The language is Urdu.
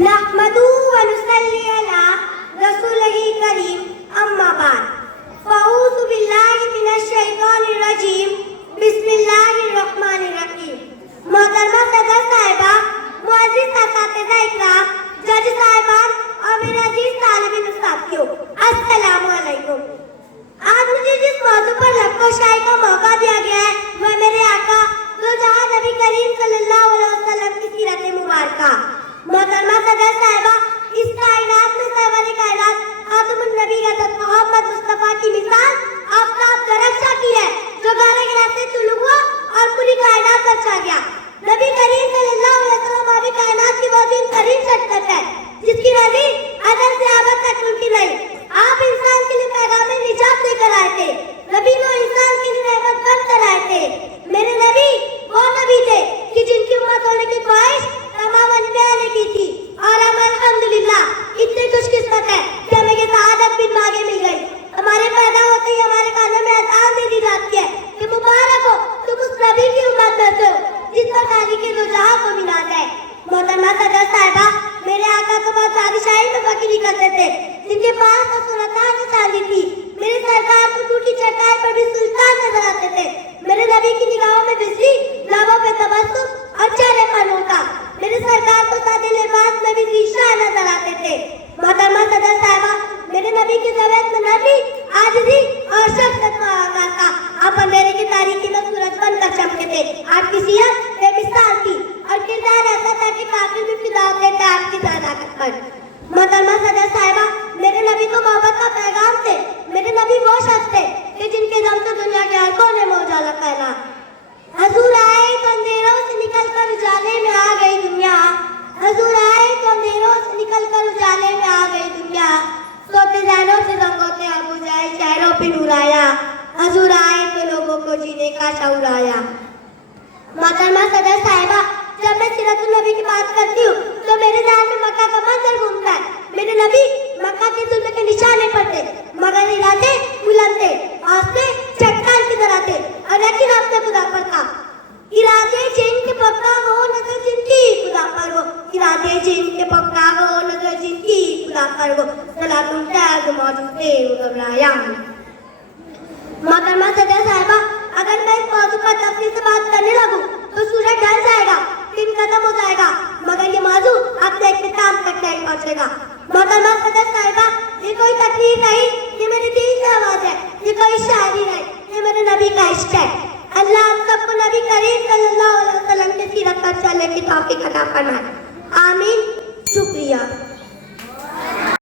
نحمدہ و نصلی علی رسولہ کریم اما بعد فاعوذ باللہ من الشیطان الرجیم بسم اللہ الرحمن الرحیم. محترمہ صدر صاحبہ، معزز اساتذہ اکرام، جج صاحبان اور میرے عزیز طالب علم ساتھیوں، السلام علیکم. آج مجھے جس موضوع پر لفظ شاعری کا موقع دیا گیا ہے وہ میرے آقا دو جہاں نبی کریم صلی اللہ علیہ وسلم کی سیرت مبارکہ. محترمہ صدر صاحبہ، اس کائنات میں سرور کائنات خاتم النبی حضرت محمد مصطفیٰ کی مثال آفتاب درخشاں کی ہے جو گارے گرہ سے طلوع ہوا اور پوری کائنات پر چھا گیا. نبی کریم صلی اللہ علیہ وسلم ابھی کائنات کی وہ عظیم ترین شخصیت ہے جس کی نظیر ازل سے ابد تک ممکن نہیں. آپ انسان کے لیے پیغام نجات لے کر آئے تھے. نبی وہ انسان کے لیے رحمت بن کر آئے تھے. میرے نبی وہ نبی تھے کہ جن کی امت ہونے کی خواہش تمام انبیاء نے کی تھی اور ہم الحمدللہ اتنے خوش قسمت ہے کہ ہمیں یہ سعادت بھی مانگے مل گئی. ہمارے پیدا ہوتے ہی ہمارے کانوں میں اذان دے دی جاتی ہے کہ مبارک ہو تم اس نبی کی امت میں سے ہو جس پر خالق دو جہاں کو ملا جائے. محترمہ صدر صاحبہ، میرے آقا کو بہت ساری شاعری میں فقیری کرتے تھے جن کے پاس سلطان کی چاندی تھی. میرے سرکار کو ٹوٹی چٹائی پر بھی سلطان نظر آتے تھے. میرے نبی کی نگاہوں میں بجلی، لبوں پہ تبسم اور چہرے پر نور تھا. میرے سرکار کو سادے لباس میں بھی ذیشان نظر آتے تھے. محترمہ صدر صاحبہ، میرے نبی کی طبیعت میں نرمی، عاجزی اور شفقت کا آغاز تھا. آپ اندھیرے کی تاریکی میں سورج بن کر چمکے تھے. آپ کی سیرت بے مثال تھی اور کردار ایسا تھا کہ کافر بھی فدا ہوتے تھے آپ کی صداقت پر. محترمہ صدر صاحبہ، میرے نبی کو محبت کا پیغام تھے. میرے نبی وہ شخص تھے کہ جن کے دم سے دنیا کے ہر کونے میں اجالا پھیلا. حضور آئے تو اندھیروں سے نکل کر اجالے میں آ گئی دنیا. حضور آئے تو اندھیروں سے نکل کر اجالے میں آ گئی دنیا. سوتے ذہنوں سے زنگوں سے اب جائے چہروں پہ نور آیا. حضور آئے تو لوگوں کو جینے کا شعور آیا. محترمہ صدر صاحبہ، جب میں سیرت النبی کی بات کرتی ہوں تو میرے ذہن میں مکہ کا منظر گھومتا ہے. میرے نبی مکہ کے ظلم کے نشانے پر تھے مگر ارادے بلند تھے، حوصلے چٹان کی طرح تھے اور یقین اپنے خدا پر تھا. ارادے جن کے پکا ہو نظر جن کی خدا پر ہو. ارادے جن کے پکا ہو نظر جن کی خدا پر ہو. صلاۃ الفیض موجود تھے وہ گھبرایا. محترمہ صدر صاحبہ، اگر میں اس موضوع پر تفصیل سے بات کرنے لگوں تو سورج ڈھل جائے گا، دن ختم ہو جائے گا مگر یہ موضوع اپنے اختتام تک نہیں پہنچے گا. محترمہ صدر صاحبہ، یہ کوئی تقریر نہیں، یہ میری دل کی آواز ہے. یہ کوئی شاعری نہیں، یہ میرے نبی کا عشق ہے. اللہ ہم سب کو نبی کریم صلی اللہ علیہ وسلم کی سیرت پر چلنے کی توفیق عطا فرمائے. آمین. شکریہ.